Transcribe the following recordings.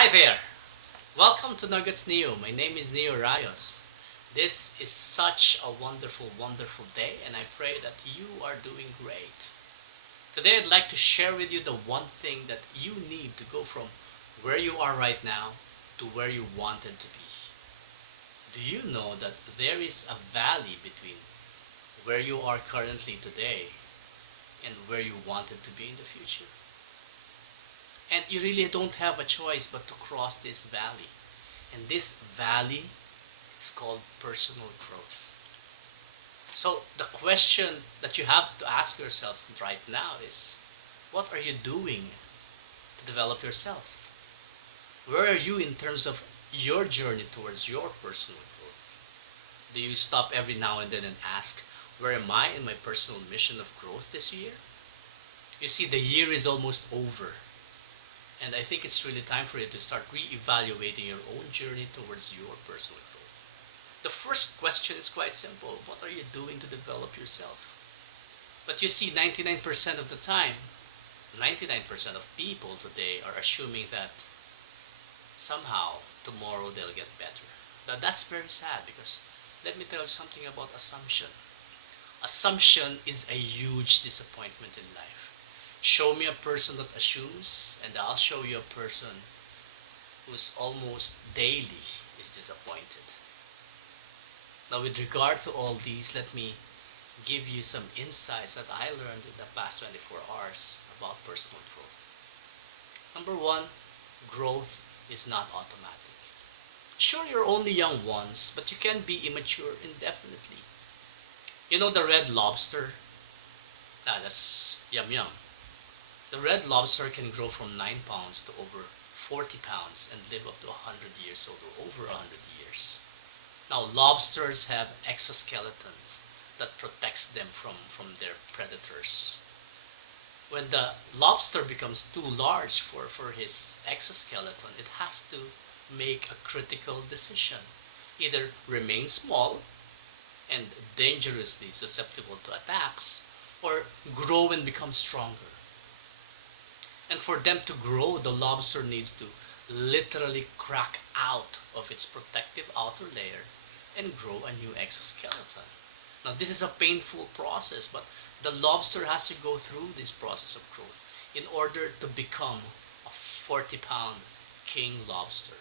Hi there! Welcome to Nuggets Neo. My name is Neo Rayos. This is such a wonderful day, and I pray that you are doing great. Today, I'd like to share with you the one thing that you need to go from where you are right now to where you wanted to be. Do you know that there is a valley between where you are currently today and where you wanted to be in the future? And you really don't have a choice but to cross this valley. And this valley is called personal growth. So the question that you have to ask yourself right now is, what are you doing to develop yourself? Where are you in terms of your journey towards your personal growth? Do you stop every now and then and ask, where am I in my personal mission of growth this year? You see, the year is almost over. And I think it's really time for you to start re-evaluating your own journey towards your personal growth. The first question is quite simple. What are you doing to develop yourself? But you see, 99% of the time, 99% of people today are assuming that somehow tomorrow they'll get better. Now that's very sad because let me tell you something about assumption. Assumption is a huge disappointment in life. Show me a person that assumes, and I'll show you a person who's almost daily is disappointed. Now, with regard to all these, let me give you some insights that I learned in the past 24 hours about personal growth. Number one, growth is not automatic. Sure, you're only young once, but you can be immature indefinitely. You know the red lobster? That's yum yum. The red lobster can grow from 9 pounds to over 40 pounds and live up to 100 years old or over 100 years. Now, lobsters have exoskeletons that protects them from their predators. When the lobster becomes too large for his exoskeleton, it has to make a critical decision. Either remain small and dangerously susceptible to attacks, or grow and become stronger. And for them to grow, the lobster needs to literally crack out of its protective outer layer and grow a new exoskeleton. Now, this is a painful process, but the lobster has to go through this process of growth in order to become a 40-pound king lobster.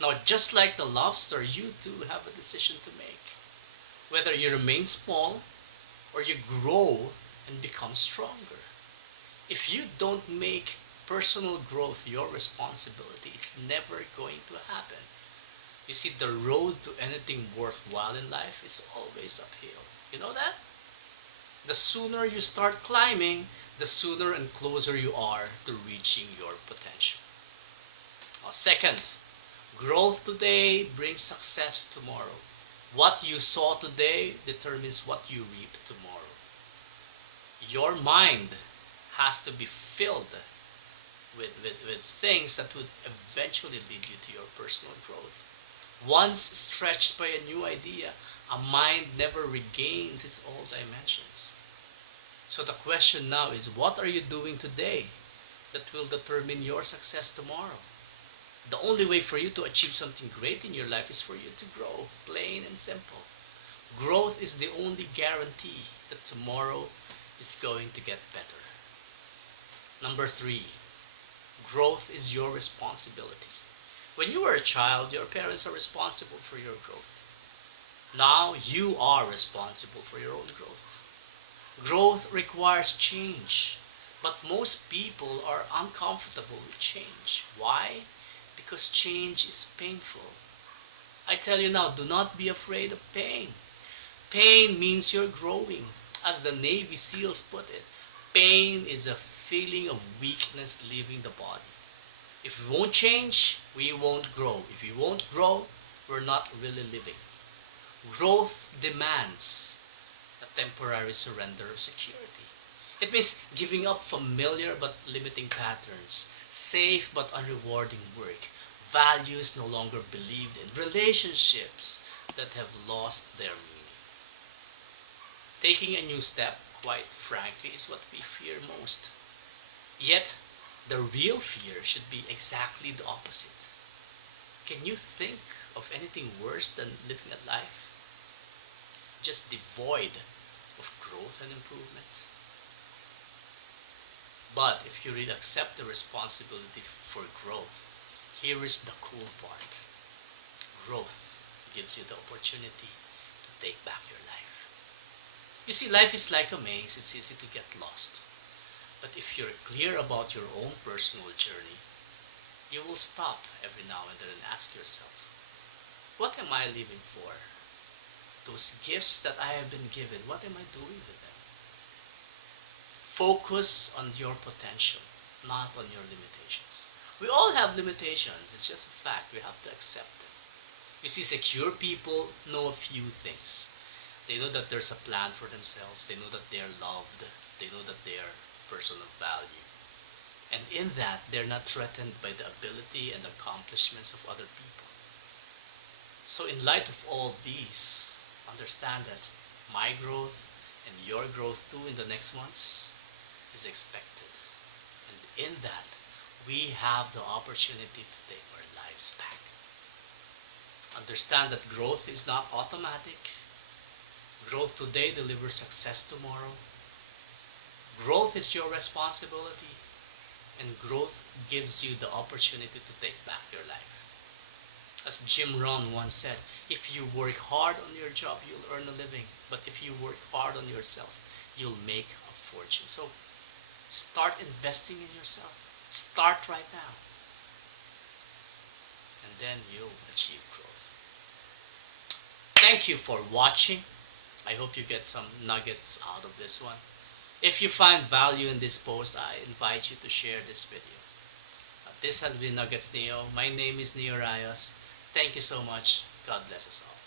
Now, just like the lobster, you too have a decision to make. Whether you remain small or you grow and become stronger. If you don't make personal growth your responsibility, it's never going to happen. You see, the road to anything worthwhile in life is always uphill. You know that? The sooner you start climbing, the sooner and closer you are to reaching your potential. Now, second, growth today brings success tomorrow. What you sow today determines what you reap tomorrow. Your mind has to be filled with things that would eventually lead you to your personal growth. Once stretched by a new idea, a mind never regains its old dimensions. So the question now is, what are you doing today that will determine your success tomorrow? The only way for you to achieve something great in your life is for you to grow, plain and simple. Growth is the only guarantee that tomorrow is going to get better. Number three, growth is your responsibility. When you were a child, your parents are responsible for your growth. Now you are responsible for your own growth. Growth requires change, but most people are uncomfortable with change. Why? Because change is painful. I tell you now, do not be afraid of pain. Pain means you're growing. As the Navy SEALs put it, pain is a feeling of weakness leaving the body. If we won't change, we won't grow. If we won't grow, we're not really living. Growth demands a temporary surrender of security. It means giving up familiar but limiting patterns, safe but unrewarding work, values no longer believed in, relationships that have lost their meaning. Taking a new step, quite frankly, is what we fear most. Yet, The real fear should be exactly the opposite. Can you think of anything worse than living a life just devoid of growth and improvement? But if you really accept the responsibility for growth, here is the cool part. Growth gives you the opportunity to take back your life. You see, life is like a maze, it's easy to get lost. But if you're clear about your own personal journey, you will stop every now and then and ask yourself, what am I living for? Those gifts that I have been given, what am I doing with them? Focus on your potential, not on your limitations. We all have limitations, it's just a fact, we have to accept them. You see, secure people know a few things. They know that there's a plan for themselves, they know that they are loved, they know that they are a person of value. And in that, they're not threatened by the ability and accomplishments of other people. So in light of all these, understand that my growth and your growth too in the next months is expected. And in that, we have the opportunity to take our lives back. Understand that growth is not automatic. Growth today delivers success tomorrow. Growth is your responsibility, and growth gives you the opportunity to take back your life. As Jim Rohn once said, if you work hard on your job, you'll earn a living. But if you work hard on yourself, you'll make a fortune. So start investing in yourself. Start right now. And then you'll achieve growth. Thank you for watching. I hope you get some nuggets out of this one. If you find value in this post, I invite you to share this video. This has been Nuggets Neo. My name is Neo Rayos. Thank you so much. God bless us all.